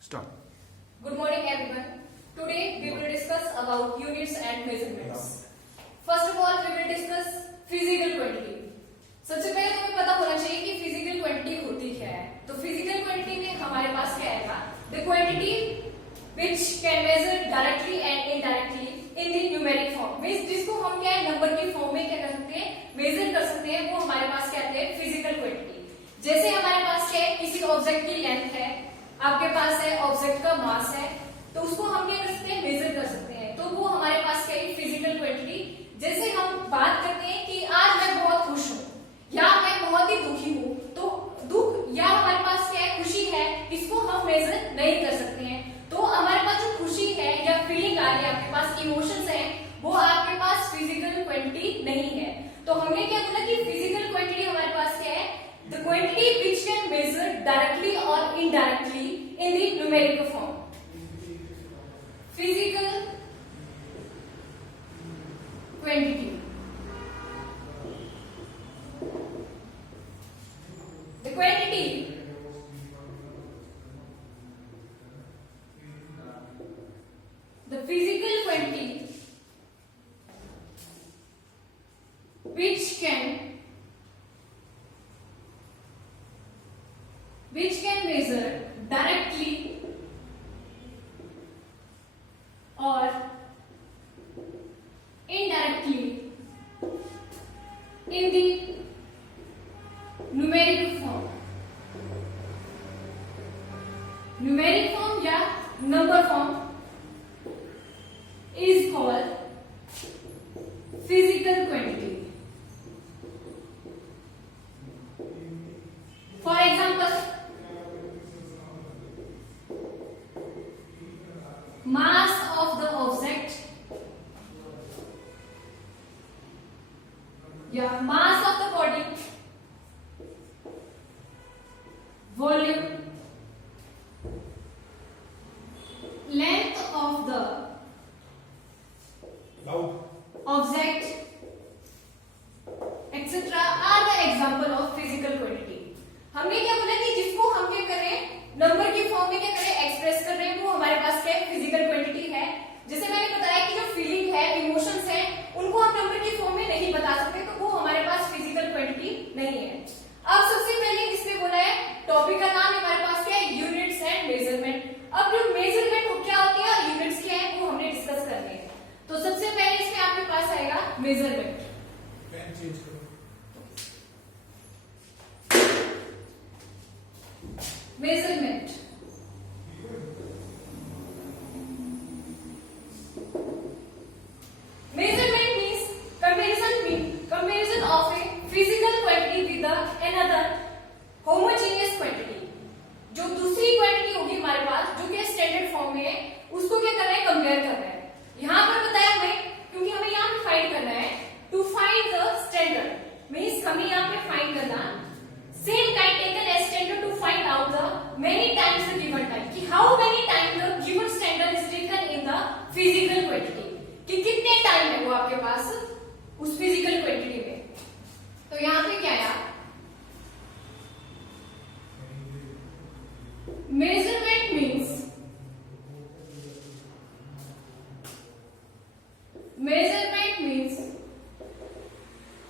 Start. Good morning everyone. Today we will discuss about units and measurements. First of all we will discuss physical quantity. सबसे पहले तुम्हें पता होना चाहिए कि physical quantity होती क्या है. तो physical quantity में हमारे पास क्या आएगा? The quantity which can measure directly and indirectly in the numeric form. Means जिसको हम क्या है नंबर की फॉर्म में क्या कर सकते हैं मेजर कर सकते हैं, वो हमारे पास क्या आते हैं physical quantity. जैसे हमारे पास क्या है किसी ऑब्जेक्ट की लेंथ है, आपके पास है ऑब्जेक्ट का मास है, तो उसको हम क्या कर सकते हैं मेजर कर सकते हैं, तो वो हमारे पास क्या है फिजिकल क्वांटिटी. जैसे हम बात करते हैं कि आज मैं बहुत खुश हूँ या मैं बहुत ही दुखी हूँ, तो दुख या हमारे पास क्या है खुशी है, इसको हम मेजर नहीं कर सकते हैं. तो हमारे पास जो खुशी है या फीलिंग आ रही है, आपके पास इमोशंस है, वो आपके पास फिजिकल क्वांटिटी नहीं है. तो हमने क्या बोला कि फिजिकल क्वांटिटी हमारे पास क्या है the quantity which can measure directly or indirectly in the numerical form. Physical quantity. The quantity the physical quantity which can measure directly or indirectly in the numeric form. Numeric form या number form is called physical quantity. For example, mass of the object या mass of the body, volume, length of the object, etc. are the example of physical quantity. हमने क्या बोला कि जिसको हम क्या कर रहे हैं नंबर की फॉर्म में क्या कर रहे हैं एक्सप्रेस कर रहे हैं, वो हमारे पास क्या है फिजिकल क्वांटिटी है. जैसे मैंने बताया कि जो फीलिंग है इमोशंस है उनको हम नंबर की फॉर्म में नहीं बता सकते, तो वो हमारे पास फिजिकल क्वांटिटी नहीं है. अब सबसे पहले इसमें बोला है टॉपिक का नाम हमारे पास क्या है यूनिट्स एंड मेजरमेंट. अब जो मेजरमेंट क्या होती है और यूनिट्स क्या है वो हमने डिस्कस करने हैं. तो सबसे पहले इसमें आपके पास आएगा measurement. Measurement. Measurement means comparison of a physical quantity with another homogeneous quantity. जो दूसरी क्वांटिटी होगी हमारे पास जो कि स्टैंडर्ड फॉर्म में है, उसको क्या करना है कंपेयर करना है. यहाँ पर बताया हमें क्योंकि हमें यहाँ पे फाइंड करना है to find the standard means हमें यहाँ पे फाइंड करना same kind taken as standard to find out the many times the given time कि how many times the given standard is taken in the physical quantity कि कितने time है वो आपके पास उस physical quantity में. तो यहाँ पे क्या आया measurement means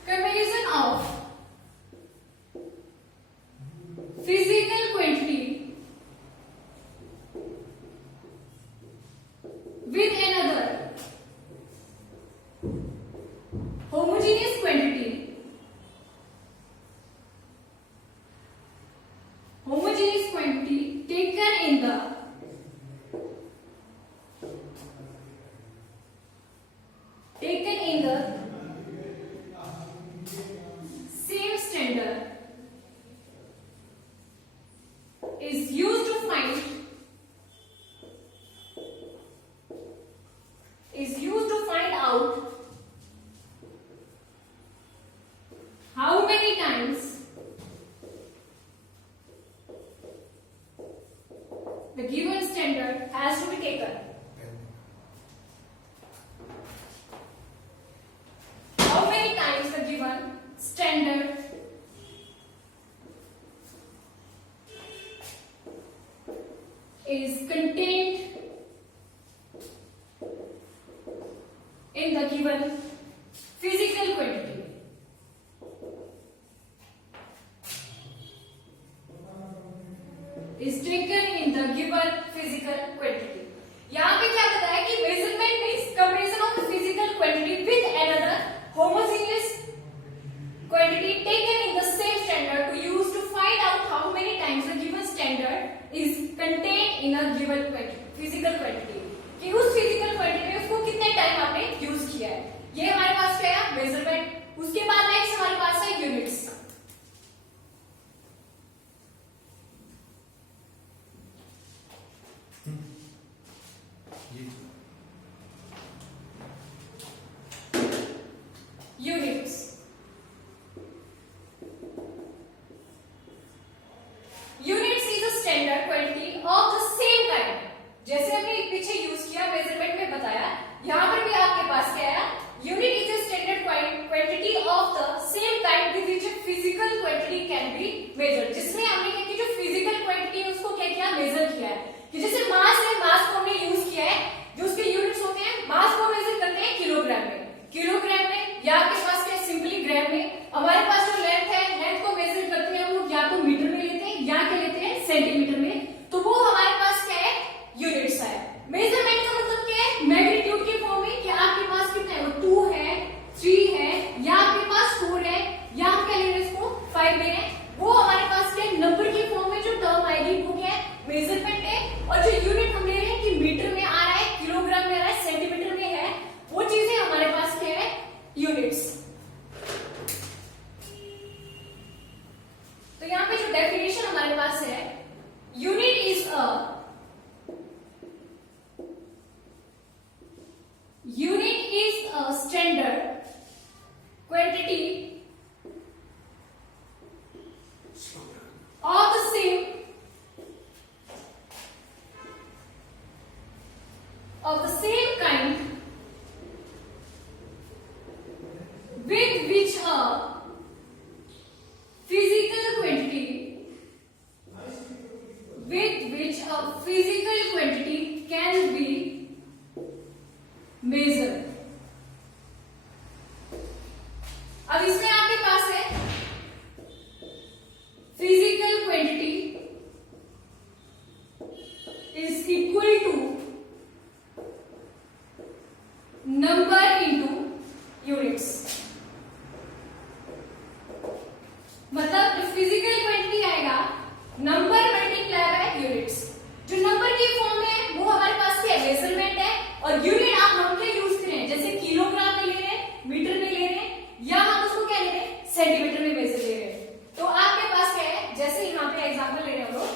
comparison of physical quantity with another homogeneous quantity taken in the same standard is used to find out how many times the given standard has to be taken. How many times the given standard is in the given physical quantity. यहाँ पे क्या बताया कि measurement means comparison of the physical quantity with another homogeneous quantity taken in the same standard to use to find out how many times a given standard is contained in a given quantity, physical quantity. कि उस physical quantity में उसको कितने time आपने use किया है, ये हमारे पास क्या है मेजरमेंट. उसके बाद नेक्स्ट हमारे पास है units. Units units is a standard quantity of the same kind. जैसे हमने पीछे यूज किया मेजरमेंट में बताया, यहां पर भी आपके पास क्या है unit is a standard quantity of the same kind with which physical quantity can be measured. जिसमें हमने क्या किया, जो फिजिकल क्वांटिटी है उसको क्या किया, मेजर किया है. कि जैसे मास है, मास को हमने यूज किया है, जो उसके यूनिट्स होते हैं मास को मेजर करते हैं किलोग्राम में. किलोग्राम में या आपके पास क्या सिंपली ग्राम में. हमारे पास जो लेंथ है, लेंथ को मेजर करते हैं हम लोग या तो मीटर में लेते हैं या क्या लेते हैं सेंटीमीटर में. तो वो हमारे पास क्या है यूनिट्स है. मेजरमेंट का मतलब क्या है, मैग्नीट्यूड के फॉर्म में. कि आपके पास कितना है, वो 2 है, 3 है या आपके पास 4 है या हम क्या ले रहे हैं इसको 5 ले रहे हैं. वो हमारे पास क्या नंबर के फॉर्म में जो टर्म आएगी वो क्या है मेजरमेंट है. और जो यूनिट हम ले रहे हैं कि मीटर में आ रहा है, किलोग्राम में आ रहा है, सेंटीमीटर में है, वो चीजें हमारे पास क्या है यूनिट्स. तो यहाँ पे जो डेफिनेशन हमारे पास है, unit is a standard quantity of the same kind with which a physical quantity can be measured. अब इसमें आपके पास है physical quantity is equal to number into units. मतलब जो फिजिकल क्वांटिटी आएगा नंबर मल्टीप्लाई बाय यूनिट्स. जो number की फॉर्म में है वो हमारे पास क्या मेजरमेंट है. और यूनिट आप हम क्या यूज करें, जैसे किलोग्राम में ले रहे हैं, मीटर में ले रहे हैं या हम उसको क्या ले रहे हैं सेंटीमीटर में मेजर ले रहे हैं. तो आपके पास क्या है, जैसे यहाँ पे एग्जांपल ले रहे हैं हम लोग,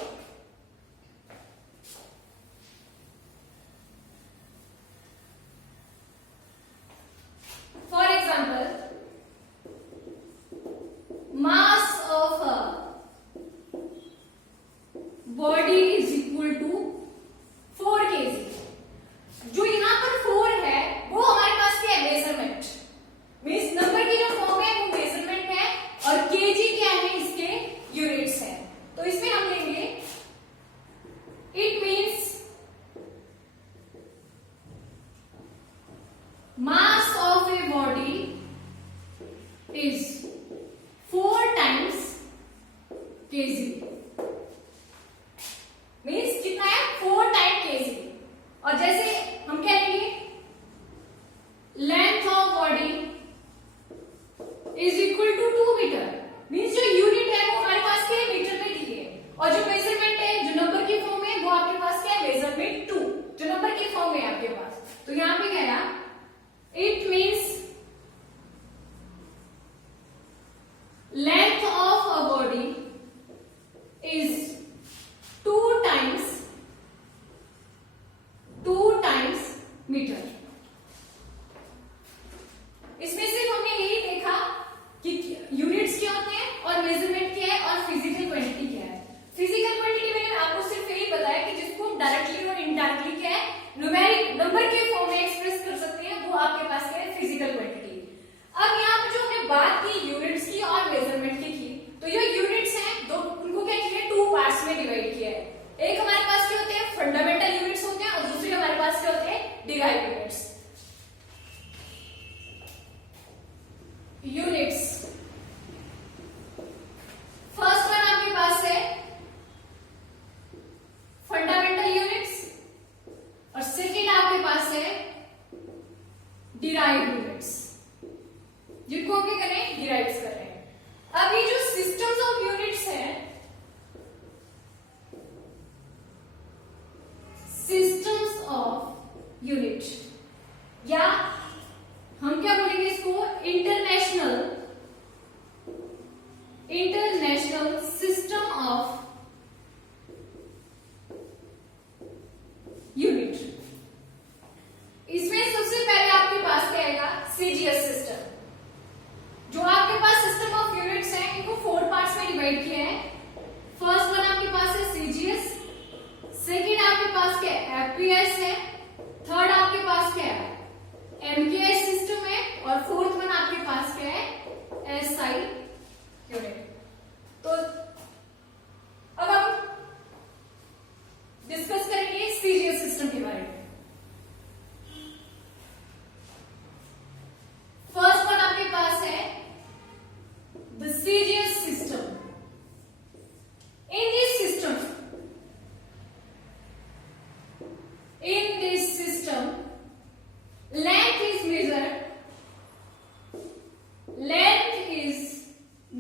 यूनिट, या हम क्या बोलेंगे इसको, इंटरनेशनल सिस्टम ऑफ यूनिट। इसमें सबसे पहले आपके पास क्या आएगा, सीजीएस सिस्टम। जो आपके पास सिस्टम ऑफ यूनिट्स है इनको 4 पार्ट्स में डिवाइड किया है। फर्स्ट वन आपके पास है सीजीएस, सेकंड आपके पास क्या है, एफपीएस है, थर्ड आपके पास क्या है, एमकेएस सिस्टम है, और फोर्थ वन आपके पास क्या है, एसआई यूनिट। तो अब हम डिस्कस करेंगे सीजीएस सिस्टम के बारे में। फर्स्ट वन आपके पास है the CGS system. In this system, length is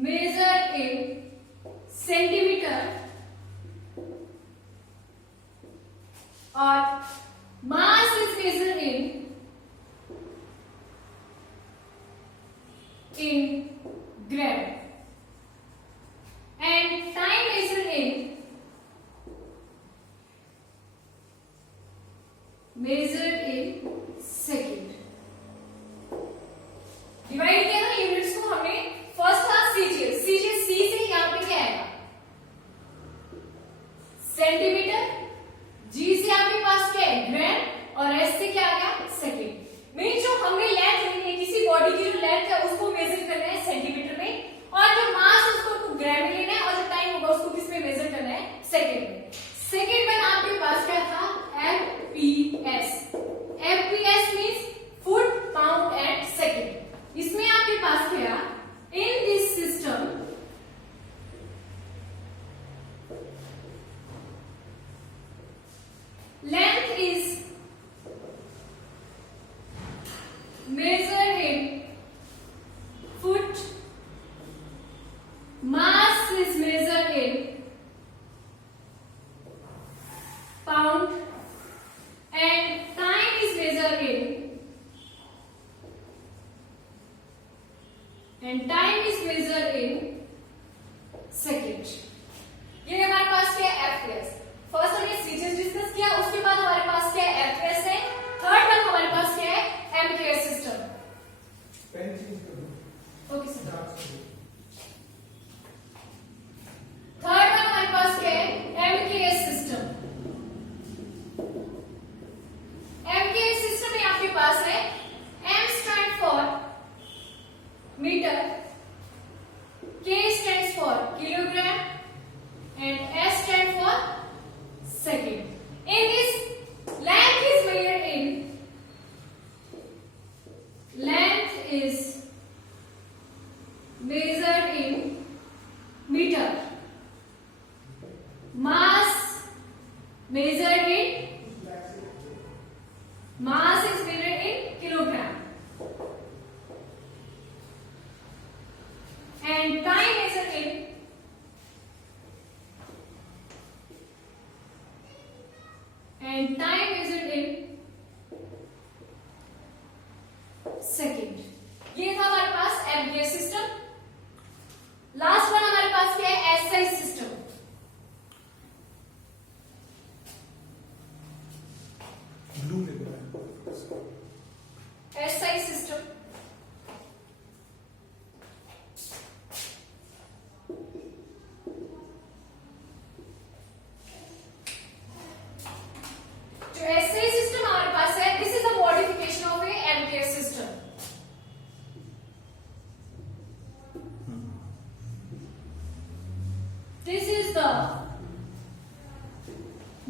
measured in centimeter or mass is measured in gram, and time measured in second. Divide किया ना यूनिट्स को हमने, फर्स्ट था सीजीएस, सीजीएस सी से यहां पे क्या आएगा, सेंटीमीटर, जी से आपके पास क्या है, ग्राम, और एस से क्या आ गया, सेकेंड। मीन जो हमने लेंथ लेनी है, किसी बॉडी की जो लेंथ है उसको मेजर करना है सेंटीमीटर में, और जो मास उसको ग्राम में लेना है, और जो टाइम होगा उसको किस में मेजर करना है, सेकेंड में। सेकेंड में आपके पास क्या था, FPS. FPS means foot pound at second. इसमें आपके पास क्या, in this system length is measured in foot, mass is measured in pound, and time is measured in second। ये हमारे पास क्या है, एफपीएस। फर्स्ट हमने सीजीएस डिस्कस किया, उसके बाद हमारे पास क्या है, एफपीएस है। थर्ड वन हमारे पास क्या है, MKS system. Okay sir. Third one हमारे पास क्या है, एमकेएस सिस्टम। एमकेएस सिस्टम में आपके पास है, एम स्टैंड फॉर मीटर, के stands for kilogram, and S stand for second. In this, length is measured in meter, mass is measured in kilogram, and time measured in second. ये था हमारे पास MKS system. Last one हमारे पास क्या है, SI system. SI system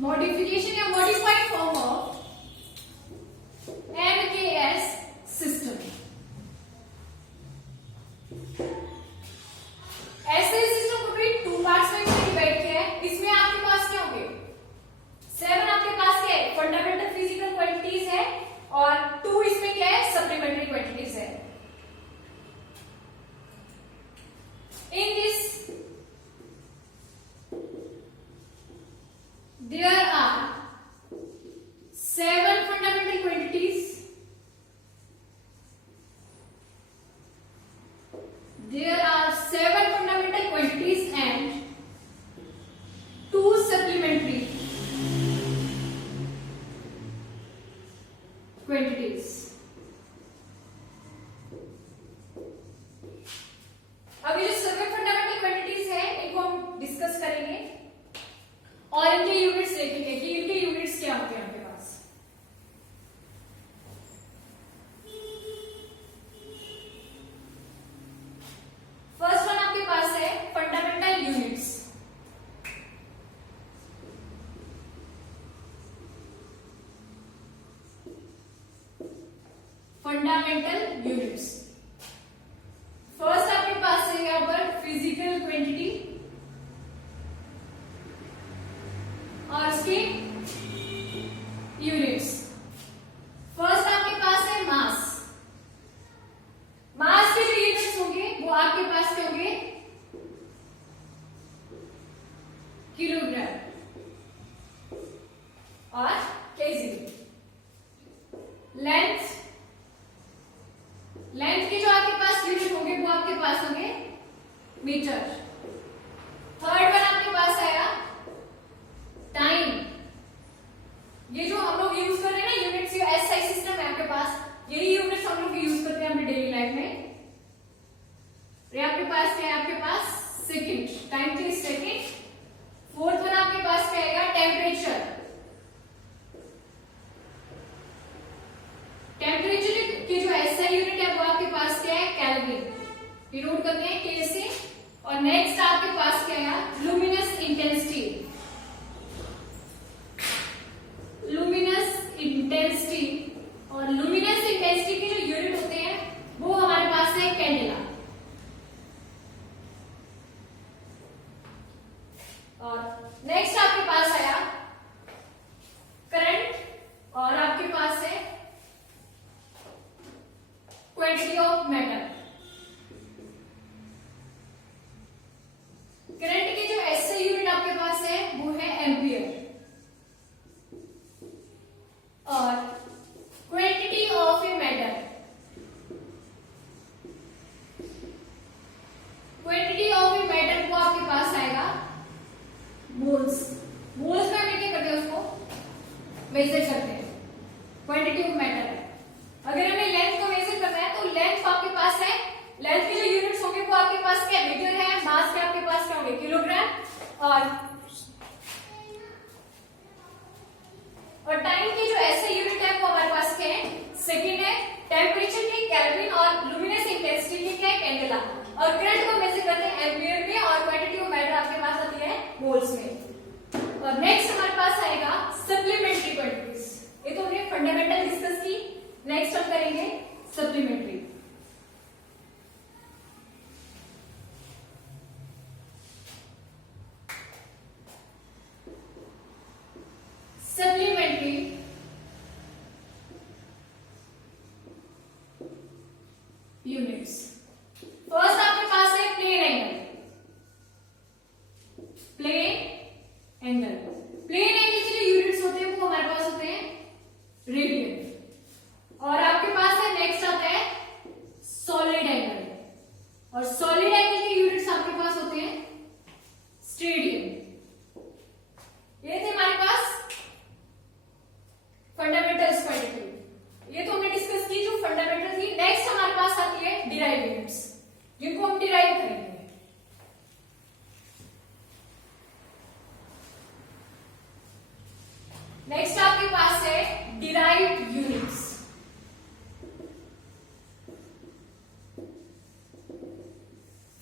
modification या modified form of quantities. अब ये जो 7 फंडामेंटल क्वांटिटीज है इनको हम डिस्कस करेंगे और इनके यूनिट्स देखेंगे कि इनके यूनिट्स क्या होते हैं आपके पास। फर्स्ट वन आपके पास है fundamental units. Fundamental units first आपके पास है यहां पर फिजिकल क्वांटिटी और उसके यूनिट्स। फर्स्ट आपके पास है मास। मास के जो यूनिट्स होंगे वो आपके पास क्या होंगे, किलोग्राम और केजी। लेंथ के जो आपके पास यूनिट होंगे वो आपके पास होंगे मीटर। थर्ड वन आपके पास आया टाइम। ये जो हम लोग यूज कर रहे हैं ना यूनिट्स, ये एसआई सिस्टम है आपके पास, यही यूनिट्स हम लोग यूज करते हैं अपनी डेली लाइफ में। ये आपके पास क्या है, आपके पास सेकंड, टाइम के सेकंड। फोर्थ वन आपके पास क्या आएगा, टेम्परेचर। टेम्परेचर की जो एसआई यूनिट है वो आपके पास क्या है, केल्विन। ये नोट करते हैं के से। और नेक्स्ट आपके पास क्या है, लुमिनस इंटेंसिटी। लुमिनस इंटेंसिटी और लुमिनस इंटेंसिटी के जो यूनिट होते हैं वो हमारे पास है कैंडेला। और नेक्स्ट आपके पास आया करंट और आपके पास है क्वांटिटी ऑफ मैटर। करंट की जो एसआई यूनिट आपके पास है वो है एम्पियर। और quantity of a matter, quantity of a matter वो आपके पास आएगा मोल्स। मोल्स में हम क्या करते हैं, उसको मेजर करते हैं, क्वांटिटी ऑफ मैटर है। अगर हमें लेंथ को मेजर करना है तो लेंथ आपके पास है, लेंथ के जो यूनिट्स होंगे वो आपके पास क्या, मीटर है। मास के आपके पास क्या होंगे, किलोग्राम। और टाइम की जो ऐसे यूनिट है वो हमारे पास क्या है, सेकंड है। टेम्परेचर की केल्विन और लुमिनस इंटेंसिटी की क्या है, कैंडेला। और करंट को मेजर करते हैं एम्पियर में और क्वांटिटी ऑफ मैटर आपके पास आती है मोल्स में। और नेक्स्ट हमारे पास आएगा सप्लीमेंट्री क्वांटिटीज। ये तो हमने फंडामेंटल डिस्कस की, नेक्स्ट हम करेंगे सप्लीमेंट्री। Supplementary units. फर्स्ट आपके पास है plane angle. Plane angle, plane angle के जो यूनिट्स होते हैं वो हमारे पास होते हैं रेडियन। और आपके पास है नेक्स्ट आता है सॉलिड एंगल। और सॉलिड एंगल के यूनिट्स आपके पास होते हैं स्टेडियन। ये थे हमारे पास फंडामेंटल क्वांटिटी। ये तो हमने डिस्कस की जो फंडामेंटल थी। नेक्स्ट हमारे पास आती है डिराइव यूनिट्स, जिनको हम डिराइव करेंगे। नेक्स्ट आपके पास है डिराइव्ड यूनिट्स।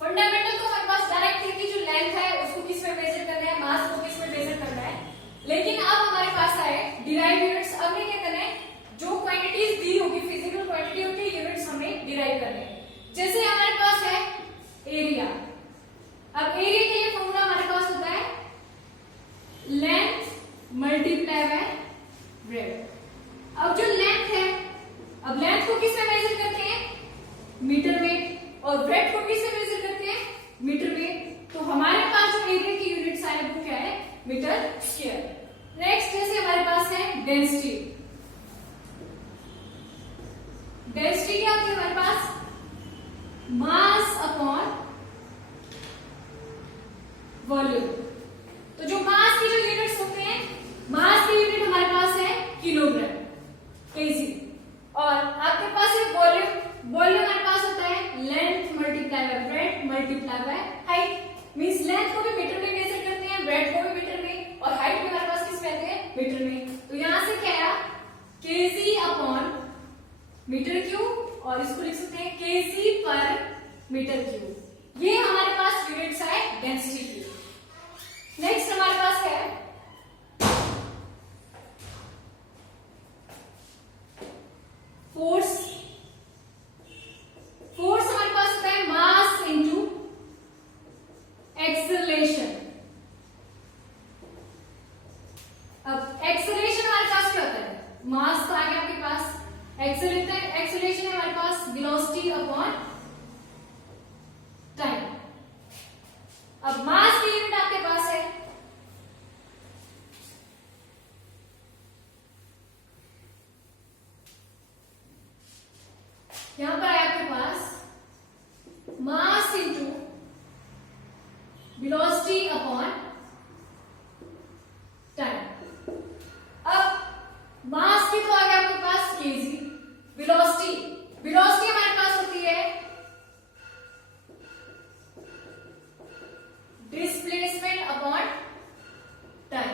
फंडामेंटल तो हमारे पास डायरेक्ट है कि जो लेंथ है उसको किस में मेजर करना है, मास को किस में मेजर करना है। लेकिन अब हमारे पास आए डिराइव यूनिट्स। अब हमें क्या करना है, जो क्वांटिटीज दी होगी फिजिकल क्वांटिटी उनके यूनिट्स हमें डिराइव करने हैं। जैसे हमारे पास है एरिया। अब एरिया के लिए फॉर्मूला हमारे पास होता है लेंथ मल्टीप्लाई बाय ब्रेड्थ। अब जो लेंथ है, अब लेंथ को किस में मेजर करते हैं, मीटर में। और ब्रेड्थ को किस में मेजर करते हैं, मीटर में। तो हमारे पास जो एरिया की यूनिट्स आए वो क्या है, मीटर स्क्वायर। नेक्स्ट जैसे हमारे पास है डेंसिटी। डेंसिटी क्या होती है हमारे पास, मास अपॉन वॉल्यूम। तो जो मास की जो यूनिट्स होते हैं, मास की यूनिट हमारे पास है kilogram, KG. KG upon metre cube और इसको लिख सकते हैं केजी पर मीटर क्यूब। ये हमारे पास यूनिट्स है डेंसिटी की। नेक्स्ट हमारे पास है फोर्स। फोर्स हमारे पास होता है मास इनटू एक्सेलरेशन। अब एक्सेलरेशन हमारे पास क्या होता है, मास तो आ गया आपके पास, एक्सेलरेशन है हमारे पास वेलोसिटी अपॉन टाइम। अब मास की यूनिट आपके पास है यहां पर है आपके पास mass into velocity upon time. अब मास की तो आ गया आपके पास केजी, वेलोसिटी हमारे पास होती है डिस्प्लेसमेंट अपॉन टाइम।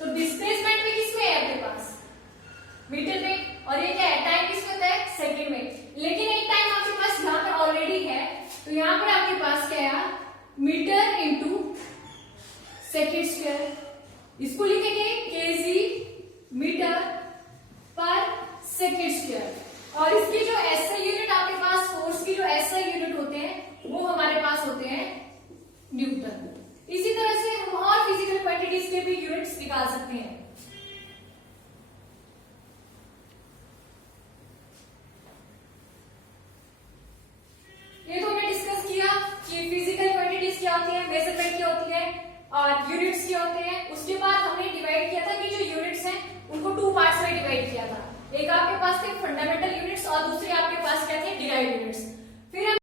तो डिस्प्लेसमेंट में किसमें है आपके पास, मीटर में, और ये क्या है, टाइम किसमें होता है, सेकंड में। लेकिन एक टाइम आपके पास यहां पर ऑलरेडी है, तो यहां पर आपके पास क्या है, मीटर इंटू सेकेंड स्क्वायर। इसको लिखेंगे केजी मीटर पर सेकेंड स्क्वायर। और इसकी जो एसआई यूनिट आपके पास, फोर्स की जो एसआई यूनिट होते हैं वो हमारे पास होते हैं न्यूटन। इसी तरह से हम और फिजिकल क्वांटिटीज के भी यूनिट्स निकाल सकते हैं। ये तो हमने डिस्कस किया कि फिजिकल क्वांटिटीज क्या होती है, मेजरमेंट क्या होती है और यूनिट्स क्या होते हैं। उसके बाद हमने डिवाइड किया था कि जो यूनिट्स हैं उनको 2 पार्ट्स में डिवाइड किया था। एक आपके पास थे फंडामेंटल यूनिट्स और दूसरे आपके पास क्या थे, डिराइव्ड यूनिट्स।